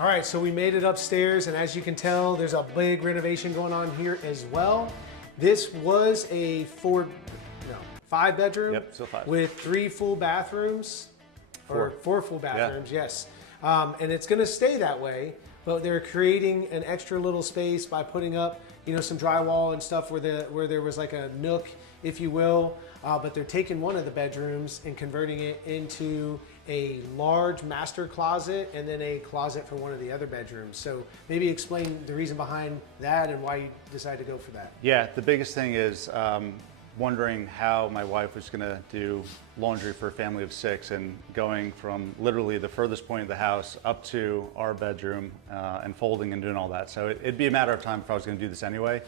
All right, so we made it upstairs, and as you can tell, there's a big renovation going on here as well. This was a 5 bedroom. Yep, still 5. With 3 full bathrooms. Or 4 full bathrooms, yes. And it's gonna stay that way, but they're creating an extra little space by putting up, you know, some drywall and stuff where there was like a nook, if you will. But they're taking one of the bedrooms and converting it into a large master closet and then a closet for one of the other bedrooms. So maybe explain the reason behind that and why you decided to go for that. Yeah, the biggest thing is wondering how my wife was going to do laundry for a family of 6 and going from literally the furthest point of the house up to our bedroom and folding and doing all that. So it'd be a matter of time if I was going to do this anyway.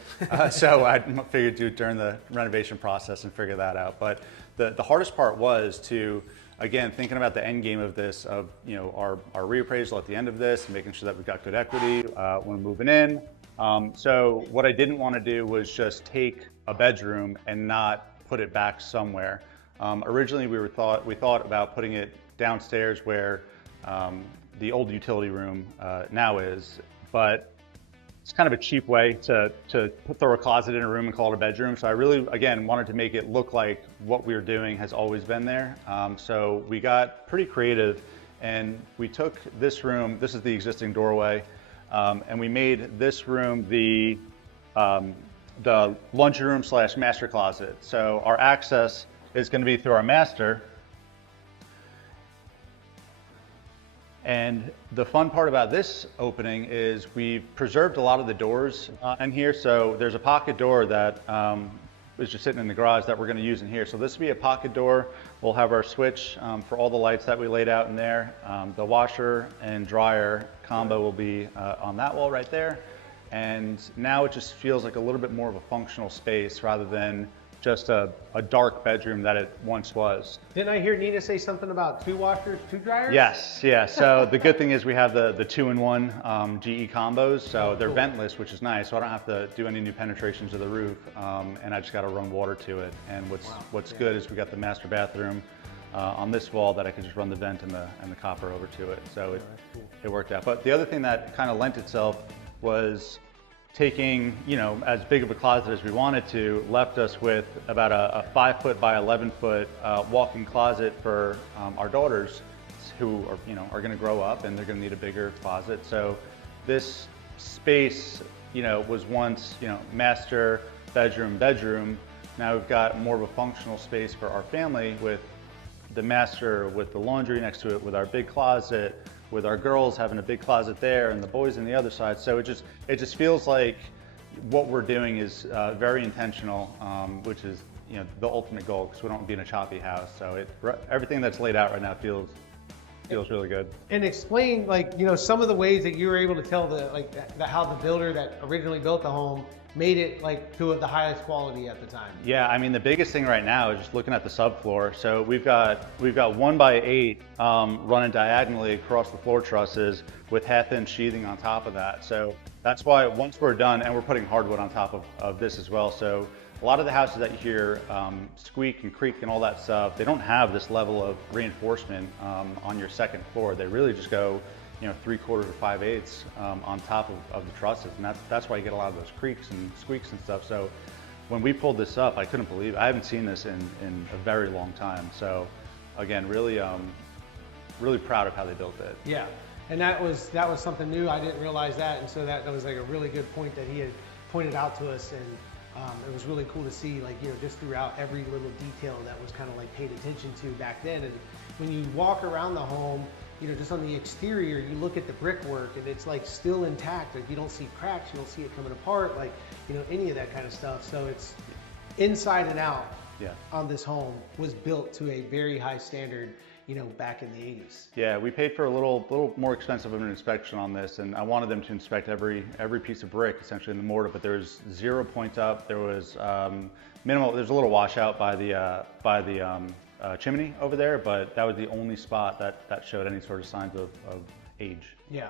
So I figured to do it during the renovation process and figure that out. But the hardest part was to, again, thinking about the end game of this, of, you know, our reappraisal at the end of this, and making sure that we've got good equity when moving in. So what I didn't want to do was just take a bedroom and not put it back somewhere. Originally we thought about putting it downstairs where the old utility room now is, but it's kind of a cheap way to throw a closet in a room and call it a bedroom. So I really, again, wanted to make it look like what we were doing has always been there. So we got pretty creative, and we took this room, this is the existing doorway, and we made this room the laundry room / master closet. So our access is going to be through our master. And the fun part about this opening is we've preserved a lot of the doors in here. So there's a pocket door that is just sitting in the garage that we're going to use in here. So this will be a pocket door. We'll have our switch for all the lights that we laid out in there. The washer and dryer combo will be on that wall right there. And now it just feels like a little bit more of a functional space rather than just a dark bedroom that it once was. Didn't I hear Nina say something about 2 washers, 2 dryers? Yes, yeah. So the good thing is we have the 2-in-1 GE combos. So they're ventless, which is nice. So I don't have to do any new penetrations to the roof, and I just got to run water to it. And what's good is we got the master bathroom on this wall that I could just run the vent and the copper over to it. So it worked out. But the other thing that kind of lent itself was taking, you know, as big of a closet as we wanted to, left us with about a 5-foot by 11-foot walk-in closet for our daughters, who are, you know, are going to grow up and they're going to need a bigger closet. So this space, you know, was once, you know, master bedroom. Now we've got more of a functional space for our family with the master, with the laundry next to it, with our big closet, with our girls having a big closet there and the boys on the other side. So it just feels like what we're doing is very intentional, which is, you know, the ultimate goal, because we don't want to be in a choppy house. So everything that's laid out right now feels really good. And explain, like, you know, some of the ways that you were able to tell how the builder that originally built the home made it like to the highest quality at the time. Yeah, I mean, the biggest thing right now is just looking at the subfloor. So we've got 1x8 running diagonally across the floor trusses with 1/2-inch sheathing on top of that. So that's why once we're done, and we're putting hardwood on top of this as well. So a lot of the houses that you hear squeak and creak and all that stuff, they don't have this level of reinforcement on your second floor. They really just go, you know, 3/4 to 5/8 on top of the trusses, and that's why you get a lot of those creaks and squeaks and stuff. So when we pulled this up, I couldn't believe it. I haven't seen this in a very long time. So again, really proud of how they built it. Yeah, and that was something new. I didn't realize that, and so that was like a really good point that he had pointed out to us, and it was really cool to see, like, you know, just throughout every little detail that was kind of like paid attention to back then. And when you walk around the home, you know, just on the exterior, you look at the brickwork and it's like still intact. Like, you don't see cracks, you don't see it coming apart, like, you know, any of that kind of stuff. So it's inside and out on this home was built to a very high standard, you know, back in the 80s. Yeah, we paid for a little more expensive of an inspection on this, and I wanted them to inspect every piece of brick essentially in the mortar, but there was 0 point up. There was minimal. There's a little washout by the chimney over there, but that was the only spot that showed any sort of signs of age. Yeah.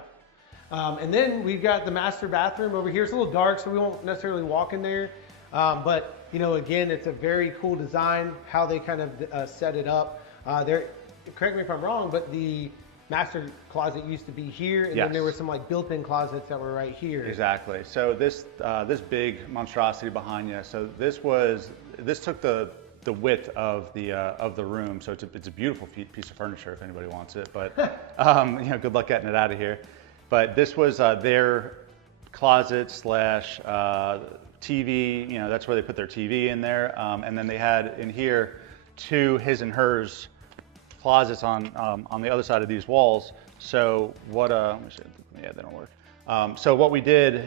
And then we've got the master bathroom over here. It's a little dark, so we won't necessarily walk in there. But, you know, again, it's a very cool design, how they kind of set it up. Correct me if I'm wrong, but the master closet used to be here, and Yes. then there were some like built-in closets that were right here. Exactly. So this big monstrosity behind you. So this took the width of the room. So it's a beautiful piece of furniture if anybody wants it. But you know, good luck getting it out of here. But this was their closet slash TV. You know, that's where they put their TV in there. And then they had in here 2 his and hers closets on the other side of these walls. So what? Let me see. Yeah, they don't work. So what we did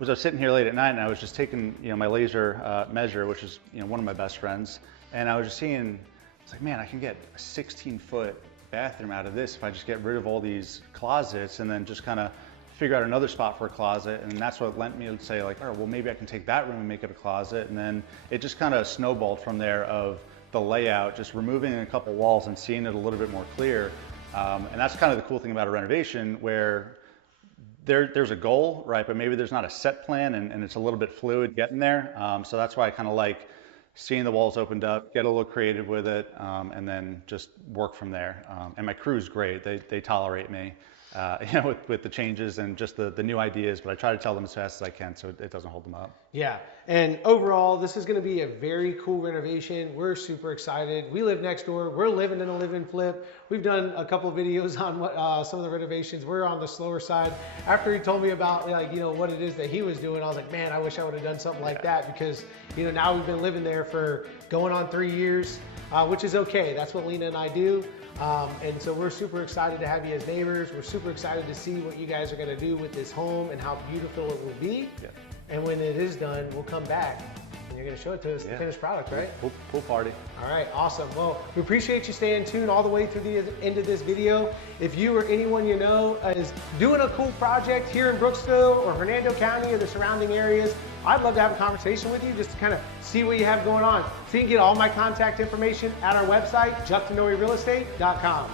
was I was sitting here late at night and I was just taking, you know, my laser measure, which is, you know, one of my best friends, and I was just seeing, it's like, man, I can get a 16-foot bathroom out of this if I just get rid of all these closets and then just kind of figure out another spot for a closet. And that's what lent me to say, like, oh, well, maybe I can take that room and make it a closet. And then it just kind of snowballed from there of the layout, just removing a couple walls and seeing it a little bit more clear. And that's kind of the cool thing about a renovation, where there's a goal, right? But maybe there's not a set plan, and it's a little bit fluid getting there. So that's why I kind of like seeing the walls opened up, get a little creative with it, and then just work from there. And my crew's great. They tolerate me, you know, with the changes and just the new ideas, but I try to tell them as fast as I can so it doesn't hold them up. Yeah, and overall, this is going to be a very cool renovation. We're super excited. We live next door. We're living in a live and flip. We've done a couple of videos on what some of the renovations. We're on the slower side. After he told me about, like, you know, what it is that he was doing, I was like, man, I wish I would have done something like that, because, you know, now we've been living there for going on 3 years, which is okay. That's what Lena and I do. And so we're super excited to have you as neighbors. We're super excited to see what you guys are going to do with this home and how beautiful it will be. Yeah. And when it is done, we'll come back and you're going to show it to us, the finished product, right? Pool party. All right, awesome. Well, we appreciate you staying tuned all the way through the end of this video. If you or anyone you know is doing a cool project here in Brooksville or Hernando County or the surrounding areas, I'd love to have a conversation with you just to kind of see what you have going on. So you can get all my contact information at our website, justinnorerealestate.com.